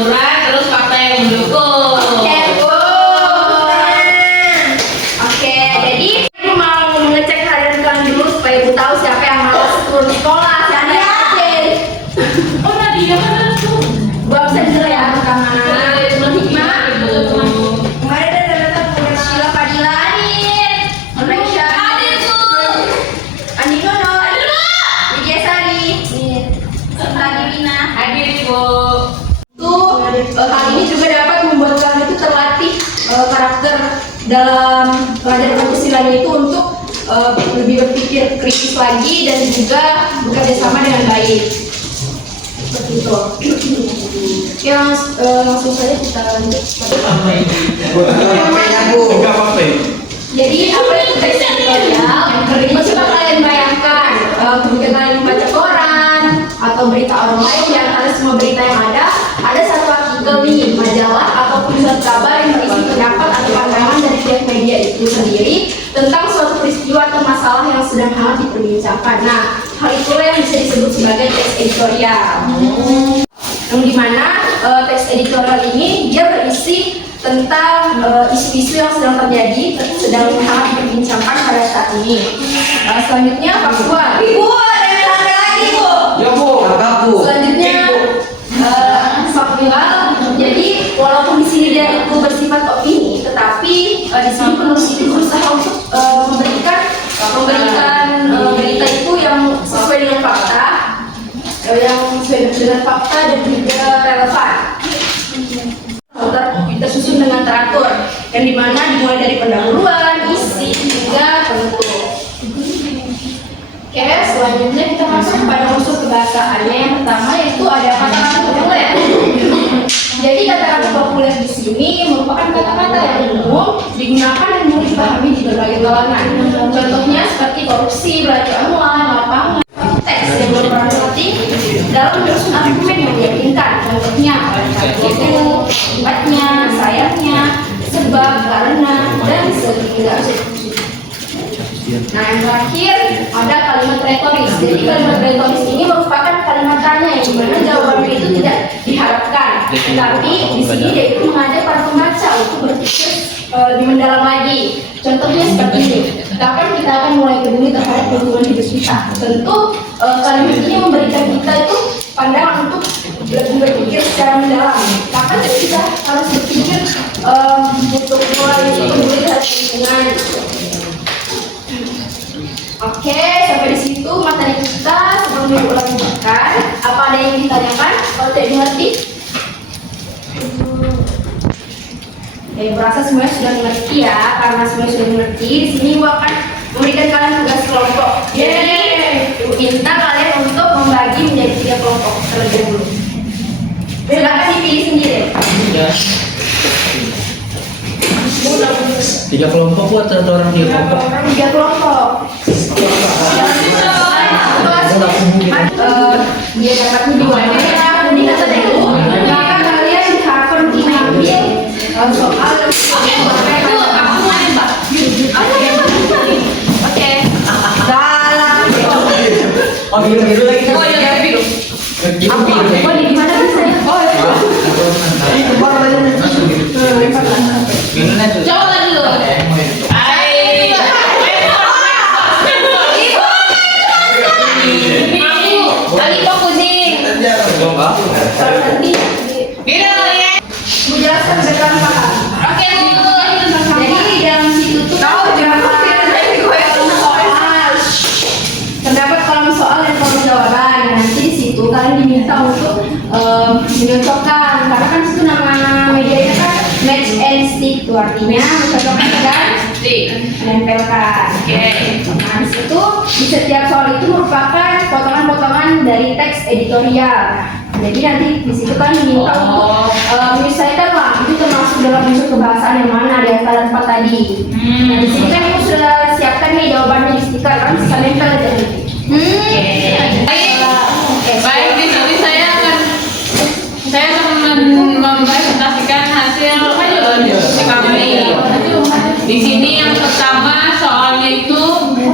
pengangguran, terus fakta yang mendukung. Oke, Bu. Oke, jadi aku mau mengecek harian kalian dulu supaya Ibu tahu siapa yang malas turun sekolah. Siapa yang rajin? Oh, Nadia kan tuh. Gua absen dulu ya, rekaman. Kemarin ada datang punya Sheila Fadila, Malaysia, Andi Nono, Widya Sari, serta Divina. Hadir, Ibu. Hal ini juga dapat membuat kalian itu terlatih karakter dalam pelajaran Pancasilanya itu untuk lebih berpikir kritis lagi dan juga bekerja sama dengan baik. Seperti itu. Langsung saja kita lanjut. Jadi apa itu teks editorial? Coba kalian bayangkan ketika kalian membaca koran atau berita orang lain yang ada semua berita yang ada satu artikel nih majalah ataupun surat kabar yang berisi pendapat atau pandangan dari pihak media itu sendiri tentang suatu peristiwa atau masalah yang sedang hangat diperbincangkan. Nah, hal itulah yang bisa disebut sebagai teks editorial. Yang dimana teks editorial ini dia berisi tentang isu-isu yang sedang terjadi, sedang hangat diperbincangkan pada saat ini. Selanjutnya Pak Fuad. Ibu, ada yang lantai lagi, Bu. Ya Bu, kakak Bu. Selanjutnya Faktual. Jadi walaupun di sini dia itu bersifat opini, tetapi di sini penulis itu berusaha untuk memberikan berita itu yang sesuai dengan fakta, dan juga relevan. Tersusun dengan teratur, yang dimana dimulai dari pendahuluan, isi hingga penutup. Oke, selanjutnya kita masuk pada unsur kebahasaannya. Yang pertama yaitu ada kata-kata populer. Jadi kata-kata populer di sini merupakan kata-kata yang umum digunakan dan mudah dipahami di berbagai kalangan. Contohnya seperti korupsi, belanja online, lapangan, teks yang berperan penting dalam menyusun argumen yang meyakinkan. Contohnya itu, akibatnya, sayangnya, sebab, karena, dan sehingga. Nah, yang terakhir ada kalimat retoris. Jadi kalimat retoris ini merupakan kalimat tanya yang dimana jawabannya itu tidak diharapkan, tapi di sini dia itu mengajak para pembaca untuk berpikir lebih mendalam lagi. Contohnya seperti ini. Kapan kita akan mulai peduli terhadap lingkungan hidup kita? Tentu kalimat ini memberikan kita itu pandangan untuk lebih berpikir secara mendalam. Kapan kita harus berpikir untuk mulai peduli terhadap lingkungan? Oke, sampai di situ materi kita. Sebelum Ibu lanjutkan, apa ada yang ditanyakan? Kalau tidak mengerti? Berasa semuanya sudah mengerti ya. Karena semuanya sudah mengerti, di sini Ibu akan memberikan kalian tugas kelompok. Jadi, Ibu minta kalian untuk membagi menjadi 3 kelompok terlebih dahulu. Silakan dipilih sendiri. 3 kelompok buat atau orang 3 kelompok? 3 kelompok. Dia dapatnya di mana? Ini kata dulu. Maka kalian diharapkan untuk mengambil soal. Aku mau nembak. Oke. Dalam. Oh, biru lagi. Oh, iya, biru. Oh, di mana bisa? Oh, Coba dulu. Lagi kok kuning. Biru ya. Bu jelaskan bagaimana paham. Oke, Bu. Jadi di dalam situ tuh terdapat kolom soal dan kolom jawaban. Nanti di situ kalian diminta untuk menyocokkan, karena kan itu nama medianya kan match and stick, itu artinya mencocokkan dan menempelkan. Oke. Nah, di situ di setiap soal itu merupakan potongan-potongan dari teks editorial. Jadi nanti di situ kan diminta untuk menyelesaikan lah, itu termasuk dalam unsur kebahasaan yang mana di antara 4 tadi. Nah, di sini kan Ibu sudah siapkan nih jawabannya di stiker, kan bisa nempel aja nanti. Baik, di sini saya akan mempresentasikan hasil diskusi kami. Di sini yang pertama soalnya itu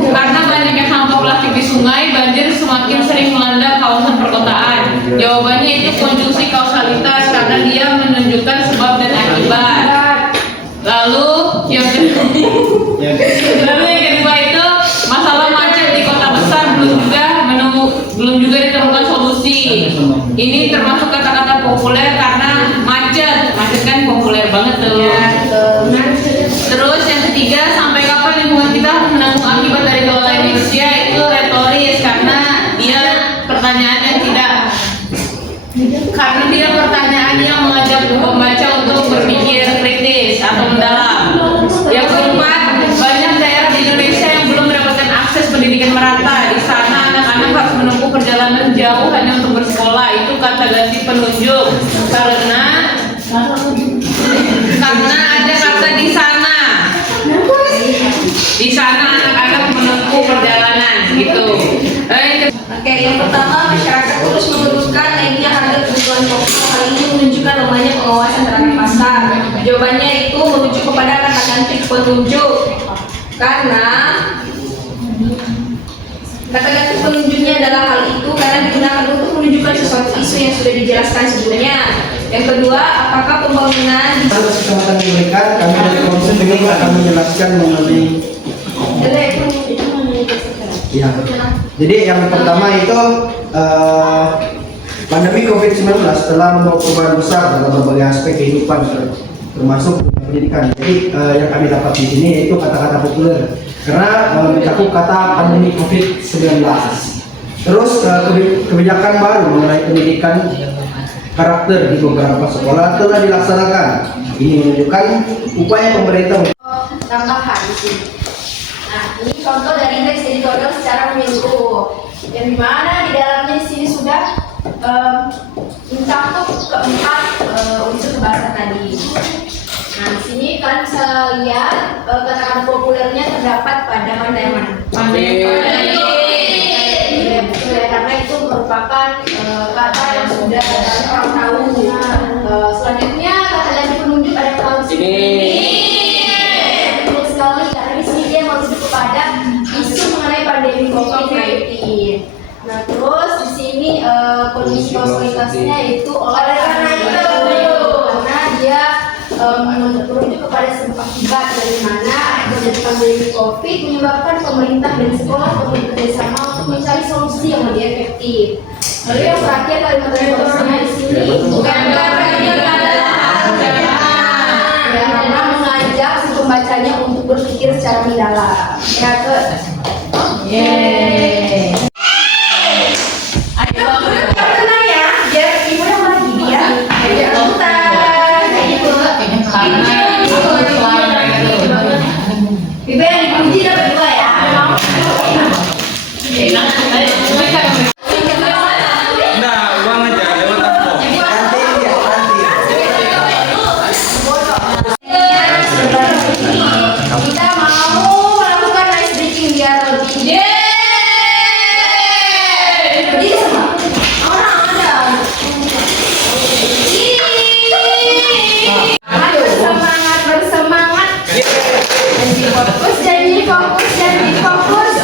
karena banyaknya sampah plastik di sungai, banjir semakin sering melanda kawasan perkotaan. Jawabannya itu konjungsi kausalitas karena dia menunjukkan sebab dan akibat. Lalu yang kedua itu masalah macet di kota besar belum juga ditemukan solusi. Ini termasuk kata-kata populer karena macet kan populer banget tuh. Terus yang ketiga, sampai kapan lingkungan kita harus menanggung akibat dari kelalaian manusia, itu retoris karena dia pertanyaan yang mengajak pembaca untuk berpikir kritis atau mendalam. Yang keempat, banyak daerah di Indonesia yang belum mendapatkan akses pendidikan merata. Di sana anak-anak harus menempuh perjalanan jauh hanya untuk bersekolah. Itu kata ganti penunjuk karena ada kata di sana. Di sana anak-anak menempuh perjalanan gitu. Oke, yang pertama, masyarakat terus menurunkan naiknya harga kebutuhan pokok. Hal ini menunjukkan lemahnya pengawasan terhadap pasar. Jawabannya itu merujuk kepada kata ganti penunjuk. Karena kata ganti penunjuknya adalah hal itu karena digunakan untuk menunjukkan sesuatu isu yang sudah dijelaskan sebelumnya. Yang kedua, apakah pembangunan kesempatan diberikan, kami dari Komisi Pendidik akan menjelaskan mengenai ya. Jadi yang pertama itu pandemi COVID-19 telah membawa perubahan besar dalam berbagai aspek kehidupan termasuk pendidikan. Jadi yang kami dapat di sini yaitu kata-kata populer karena mencakup kata pandemi COVID-19. Terus kebijakan baru mengenai pendidikan karakter di beberapa sekolah telah dilaksanakan. Ini menunjukkan upaya pemerintah tambahan di sini. Nah, ini contoh dari indeks editorial secara menyeluruh, yang dimana di dalamnya di sini sudah mencakup keempat unsur bahasa tadi. Nah, di sini kalian bisa lihat kata-kata populernya terdapat pada mana yang mana? Karena itu merupakan kata yang sudah orang tahu. Selanjutnya kata ganti penunjuk ada yang tahu sini. Betul sekali karena di sini dia merujuk kepada isu mengenai pandemi COVID-19. Nah, terus di sini kondisi kausalitasnya itu oleh karena dia merujuk kepada sebab akibat dari mana terjadi pandemi COVID menyebabkan pemerintah dan sekolah perlu bekerjasama untuk mencari solusi yang lebih efektif. Lalu yang terakhir kalimat retoriknya di sini bukan karena mengajak si pembacanya untuk berpikir secara mendalam. Bibi yang dipuji dapat 2 ya. Nah, uang aja lewat apa? Kita mau melakukan ice breaking biar lebih. Berdiri semua. Orang ada. Ayo semangat bersemangat. Janji fokus.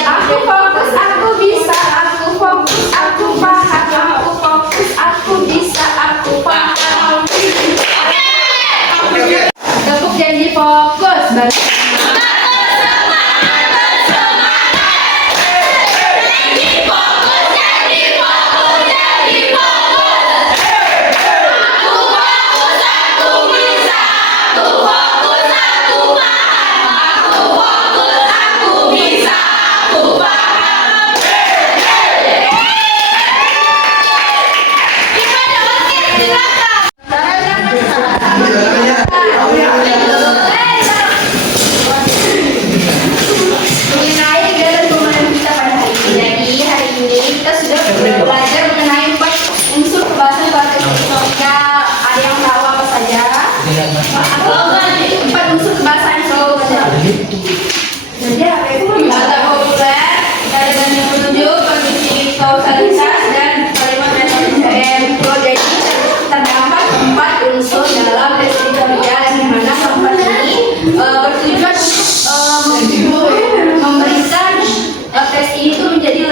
Aku fokus, aku bisa, aku fokus, aku paham. Aku fokus, aku bisa, aku paham. Tepuk janji fokus. Mengenai gaya pemahaman kita pada hari ini. Jadi hari ini kita sudah belajar mengenai 4 unsur pembahasan bahasa Indonesia. Ada yang tahu apa saja? 4 unsur kebahasaan jadi apa itu? Kata populer, kata ganti penunjuk, kondisi kausalitas, dan kalimat retoris. Jadi terdapat 4 unsur dalam tes editorial di mana keempat ini bertujuan memberikan tes itu menjadi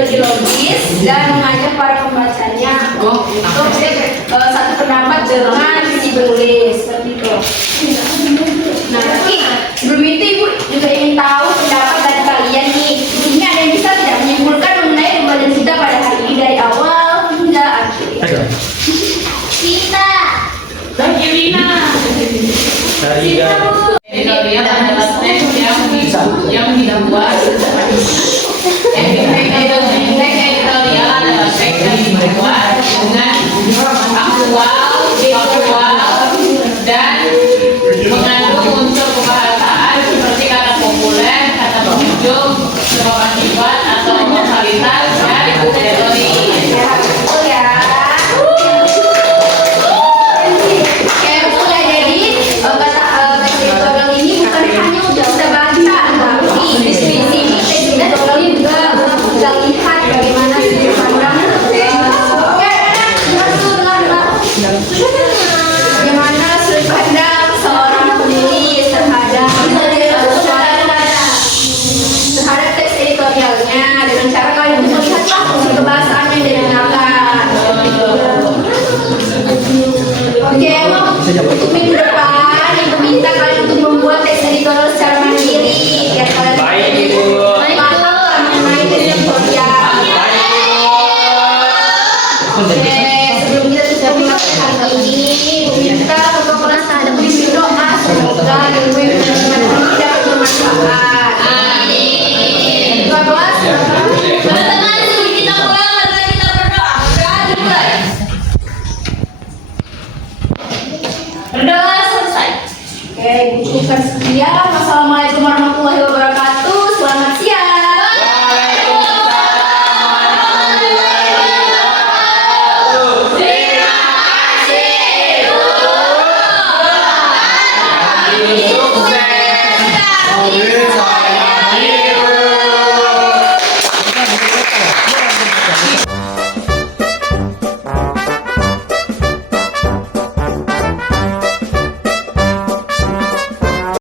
lebih logis dan dengan sisi penulis seperti itu. Nah, tapi sebelum itu Ibu juga ingin tahu pendapat dari kalian nih. Ini ada yang bisa tidak menyimpulkan mengenai pembelajaran kita pada hari ini dari awal hingga akhir? Kita. Bagi Rina. Dari Editorial adalah teks yang dibuat. Editorial adalah teks yang dibuat dengan faktual, dan mengandung unsur kebahasaan seperti kata populer, kata penghujung, sebab akibat atau kausalitas dan teori. Oh ya. Oke, jadi kata editorial ini bukan hanya udah baca, tapi di sini editorial juga bisa lihat bagaimana sudut pandang bagaimana sudut pandang seorang penulis terhadap teks editorialnya dengan cara kalian untuk melihatlah unsur kebahasaan yang digunakan. Oke, untuk minggu depan Ibu minta kalian untuk membuat teks editorial secara mandiri biar kalian Baik, Ibu. paham mengenai teks editorial. Oke, sebelum kita tutup hari ini, Ibu minta untuk kelas terhadap mimpi doa semoga ilmu yang diberikan ini dapat bermanfaat. Amin. Kelas teman-teman, sebelum kita pulang, mari kita berdoa. Dimulai. Berdoa selesai. Oke, Ibu cukupkan sekian. Wassalamualaikum warahmatullahi wabarakatuh.